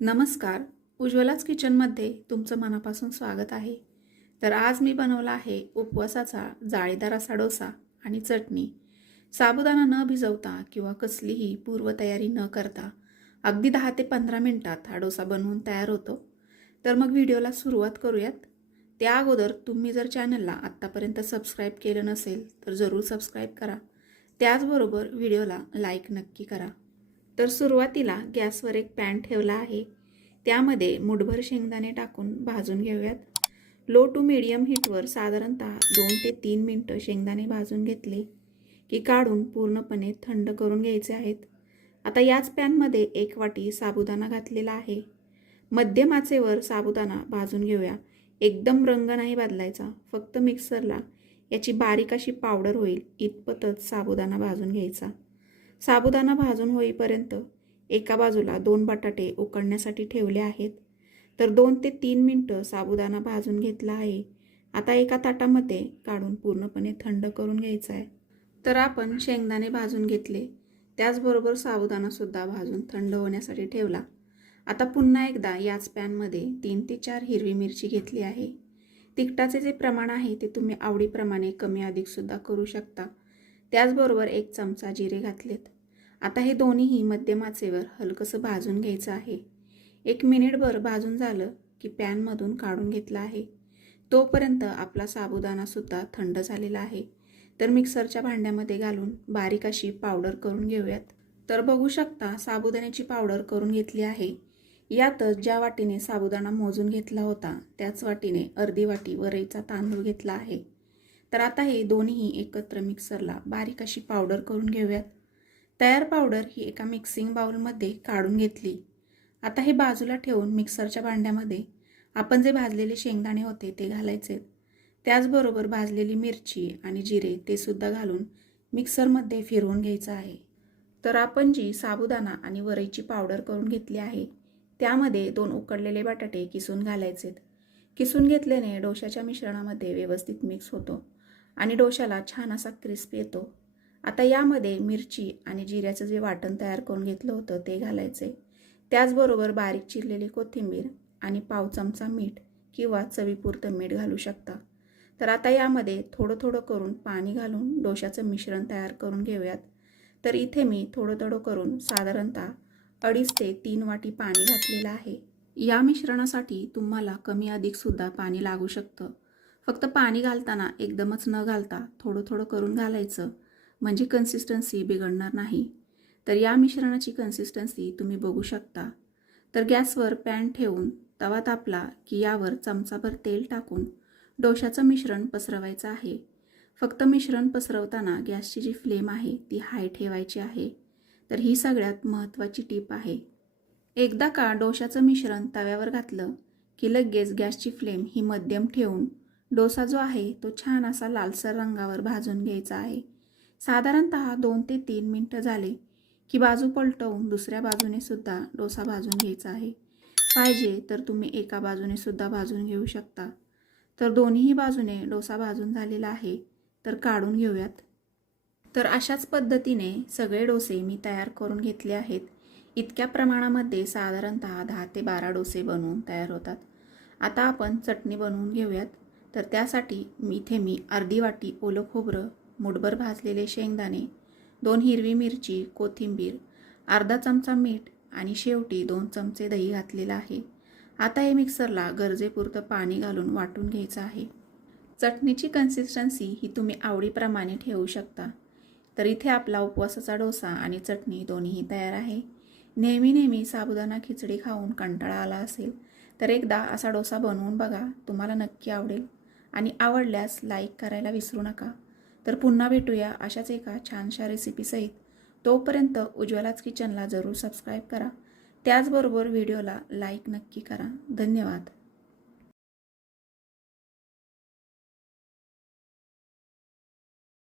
नमस्कार. उज्ज्वलाच किचनमध्ये तुमचं मनापासून स्वागत आहे. तर आज मी बनवला आहे उपवासाचा जाळीदार असा डोसा आणि चटणी. साबुदाणा न भिजवता किंवा कसलीही पूर्वतयारी न करता अगदी दहा ते पंधरा मिनटात हा डोसा बनवून तयार होतो. तर मग व्हिडिओला सुरुवात करूयात. त्या अगोदर तुम्ही जर चॅनलला आत्तापर्यंत सबस्क्राईब केलं नसेल तर जरूर सबस्क्राईब करा. त्याचबरोबर व्हिडिओला लाईक नक्की करा. तर सुरुवातीला गॅसवर एक पॅन ठेवला आहे. त्यामध्ये मुठभर शेंगदाणे टाकून भाजून घेऊयात. लो टू मिडियम हीटवर साधारणतः दोन ते तीन मिनटं शेंगदाणे भाजून घेतले की काढून पूर्णपणे थंड करून घ्यायचे आहेत. आता याच पॅनमध्ये एक वाटी साबुदाणा घातलेला आहे. मध्यम आचेवर साबुदाणा भाजून घेऊया. एकदम रंग नाही बदलायचा फक्त मिक्सरला याची बारीक अशी पावडर होईल इतपतच साबुदाणा भाजून घ्यायचा. साबुदाणा भाजून होईपर्यंत एका बाजूला दोन बटाटे उकडण्यासाठी ठेवले आहेत. तर दोन ते तीन मिनटं साबुदाणा भाजून घेतला आहे. आता एका ताटामध्ये काढून पूर्णपणे थंड करून घ्यायचा आहे. तर आपण शेंगदाणे भाजून घेतले. त्याचबरोबर साबुदाणासुद्धा भाजून थंड होण्यासाठी ठेवला. आता पुन्हा एकदा याच पॅनमध्ये तीन ते चार हिरवी मिरची घेतली आहे. तिखटाचे जे प्रमाण आहे ते तुम्ही आवडीप्रमाणे कमी अधिकसुद्धा करू शकता. त्याचबरोबर एक चमचा जिरे घातलेत. आता हे दोन्हीही मध्यम आचेवर हलकंसं भाजून घ्यायचं आहे. एक मिनिटभर भाजून झालं की पॅनमधून काढून घेतलं आहे. तोपर्यंत आपला साबुदाणासुद्धा थंड झालेला आहे. तर मिक्सरच्या भांड्यामध्ये घालून बारीक अशी पावडर करून घेऊयात. तर बघू शकता साबुदाण्याची पावडर करून घेतली आहे. यातच ज्या वाटीने साबुदाणा मोजून घेतला होता त्याच वाटीने अर्धी वाटी वरईचा तांदूळ घेतला आहे. तर आता हे दोन्ही एकत्र मिक्सरला बारीक अशी पावडर करून घेऊयात. तयार पावडर ही एका मिक्सिंग बाउलमध्ये काढून घेतली. आता हे बाजूला ठेवून मिक्सरच्या भांड्यामध्ये आपण जे भाजलेले शेंगदाणे होते ते घालायचे. त्याचबरोबर भाजलेली मिरची आणि जिरे ते सुद्धा घालून मिक्सरमध्ये फिरवून घ्यायचं आहे. तर आपण जी साबुदाणा आणि वरईची पावडर करून घेतली आहे त्यामध्ये दोन उकडलेले बटाटे किसून घालायचेत. किसून घेतल्याने डोशाच्या मिश्रणामध्ये व्यवस्थित मिक्स होतो. आणि डोशाला छान असा क्रिस्प येतो. आता यामध्ये मिरची आणि जिऱ्याचं जे वाटण तयार करून घेतलं होतं ते घालायचे. त्याचबरोबर बारीक चिरलेली कोथिंबीर आणि पाव चमचा मीठ किंवा चवीपुरतं मीठ घालू शकता. तर आता यामध्ये थोडं थोडं करून पाणी घालून डोशाचं मिश्रण तयार करून घेऊयात. तर इथे मी थोडं थोडं करून साधारणतः अडीच ते तीन वाटी पाणी घातलेलं आहे. या मिश्रणासाठी तुम्हाला कमी अधिकसुद्धा पाणी लागू शकतं. फक्त पाणी घालताना एकदमच न घालता थोडं थोडं करून घालायचं. म्हणजे कन्सिस्टन्सी बिघडणार नाही. तर या मिश्रणाची कन्सिस्टन्सी तुम्ही बघू शकता. तर गॅसवर पॅन ठेवून तवा तापला की यावर चमचाभर तेल टाकून डोशाचं मिश्रण पसरवायचं आहे. फक्त मिश्रण पसरवताना गॅसची जी फ्लेम आहे ती हाय ठेवायची आहे. तर ही सगळ्यात महत्त्वाची टीप आहे. एकदा का डोशाचं मिश्रण तव्यावर घातलं की लगेच गॅसची फ्लेम ही मध्यम ठेवून डोसा जो आहे तो छान असा लालसर रंगावर भाजून घ्यायचा आहे. साधारणत दोन ते तीन मिनटं झाले की बाजू पलटवून दुसऱ्या बाजूने सुद्धा डोसा भाजून घ्यायचा आहे. पाहिजे तर तुम्ही एका बाजूने सुद्धा भाजून घेऊ शकता. तर दोन्हीही बाजूने डोसा भाजून झालेला आहे तर काढून घेऊयात. तर अशाच पद्धतीने सगळे डोसे मी तयार करून घेतले आहेत. इतक्या प्रमाणामध्ये साधारणत दहा ते बारा डोसे बनवून तयार होतात. आता आपण चटणी बनवून घेऊयात. तर त्यासाठी मी इथे मी अर्धी वाटी ओलं खोबरं मुठभर भाजलेले शेंगदाणे दोन हिरवी मिरची कोथिंबीर अर्धा चमचा मीठ आणि शेवटी दोन चमचे दही घातलेलं आहे. आता हे मिक्सरला गरजेपुरतं पाणी घालून वाटून घ्यायचं आहे. चटणीची कन्सिस्टन्सी ही तुम्ही आवडीप्रमाणे ठेवू शकता. तर इथे आपला उपवासाचा डोसा आणि चटणी दोन्हीही तयार आहे. नेहमी नेहमी साबुदाणा खिचडी खाऊन कंटाळा आला असेल तर एकदा असा डोसा बनवून बघा तुम्हाला नक्की आवडेल. आणि आवडल्यास लाईक करायला विसरू नका. तर पुन्हा भेटूया अशाच एका छानशा रेसिपीसहित तोपर्यंत उज्ज्वलाच किचनला जरूर सबस्क्राईब करा. त्याचबरोबर व्हिडिओला लाईक नक्की करा. धन्यवाद.